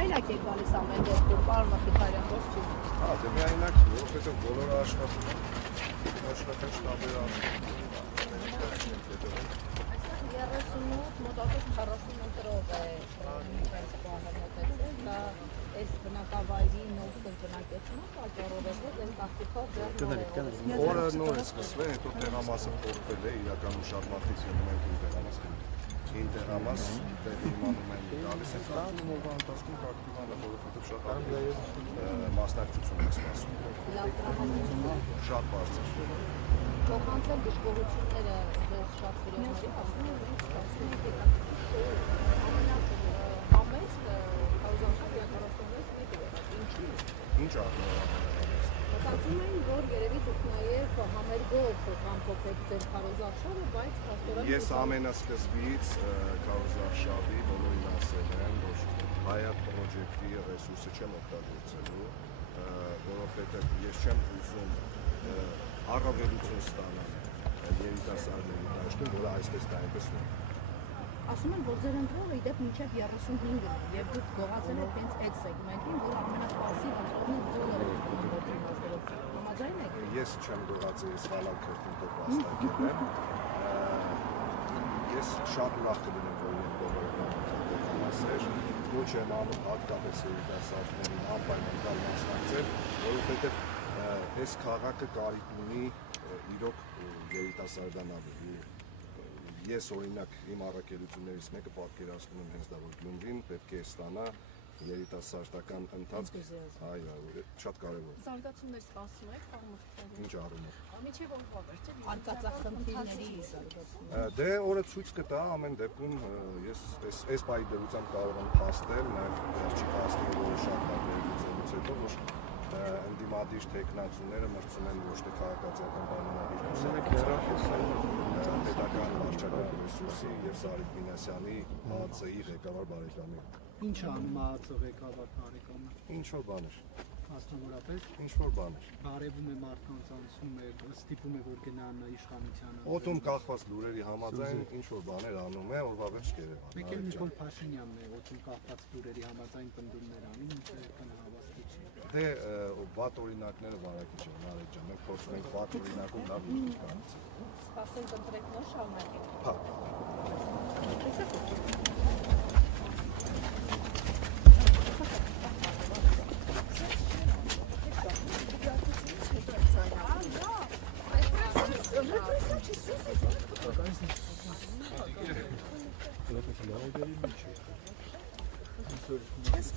Միայնակ եք գալիս ամեն դեպքում, պարոն Մխիթարյան, ոչ չի։ Հա, դե միայնակ, որովհետև բոլորը աշխատել շտաբերը մոտակից 40 մետրով է այս բանը մոտեցել, դա այս բնակավայրի նոր սրբնակեցումը պատճառով է, որ այս ակտիվով դեռ օրը նոր է սկսվել, հետո տեղամասը փոխվել է, իրականում շատ մարդիկ ելնում են հին տեղամաս, տեղի իմանում են գալիս են ստանում օրվա ընթացքում կակտիվանը, որովհետև շատ մասնակցություն է սպասում։ Շատ բարձր։ Փոխանցել դժգոհությունները ձեզ շատ սիրողների, ասում են մենք սպասում ենք ամենահամեստ կառուցողական դիակառուցողներից մեկը եղավ, ինչի՞։ Ինչ առնվազն։ Մտածում էին, որ երևի դուք նաև համերգով ամփոփեք ձեր քարոզարշավը, բայց փաստորեն Ես ամենասկզբից քարոզարշավի բոլորին ասել եմ, որ Հայատ պրոջեկտի ռեսուրսը չեմ օգտագործելու, որովհետև ես չեմ ուզում առավելություն ստանալ երիտասարդների դաշտում, որը այսպես դա այնպես ունի։ Ասում են, որ ձեր ընտրողը իդեպ մինչև 35-ն է, եւ դուք գողացել եք հենց այդ սեգմենտին, որ ամենապասիվ ընտրողն դոլար է դիմացելով։ Համաձայն եք։ Ես չեմ գողացել, ես վալալ քրտինտով վաստակել եմ։ Ես շատ ուրախ կլինեմ, որ եմ բոլորը ասել, ոչ եմ անում հատկապես երիտասարդներին անպայման գալ մասնակցել, որովհետև այս քաղաքը կարիք ունի իրոք երիտասարդանալու։ Ես օրինակ իմ առաքելություններից մեկը պատկերացնում եմ հենց դա, որ Գյումրին պետք է ստանա երիտասարդական ընթացք, այո, շատ կարևոր։ Զարգացումներ սպասում եք, Ինչ առումով։ Միջև օրվա վերջը արկածախնդիրների զարգացումը։ Դե օրը ցույց կտա, ամեն դեպքում ես այս պայի դրությամբ կարող եմ փաստել, նաև վերջի փաստերը, որը շատ տարբերությունից հետո, որ ընդդիմադիր թեկնածուները մրցում են ոչ թե քաղաքացիական պայմանագրի պետական վարչական ռեսուրսի եւ Սարիկ Մինասյանի ԱԱՑ-ի ղեկավար բարեկամի։ Ինչ անում ԱԱՑ ղեկավար բարեկամը։ Ինչ որ բաներ։ Մասնավորապես Ինչ որ բաներ։ բարևում է մարդկանց, անցնում է, ստիպում է, որ գնան իշխանությանը։ Օդում կախված լուրերի համաձայն ինչ որ բաներ անում է, օրվա վերջ կերևան։ Մեկ էլ Նիկոլ Փաշինյանն է օդում կախված լուրերի համաձայն պնդումներ անում, ինչ կնահավաստի չի։ Դե վատ օրինակները վարակիչ են, Արեգ ջան, մենք փորձում ենք վատ օրինակում լավ ինչ կանցնել։ Սպասենք ընտրեք նոր շարունակեք։ Հա։ Yes,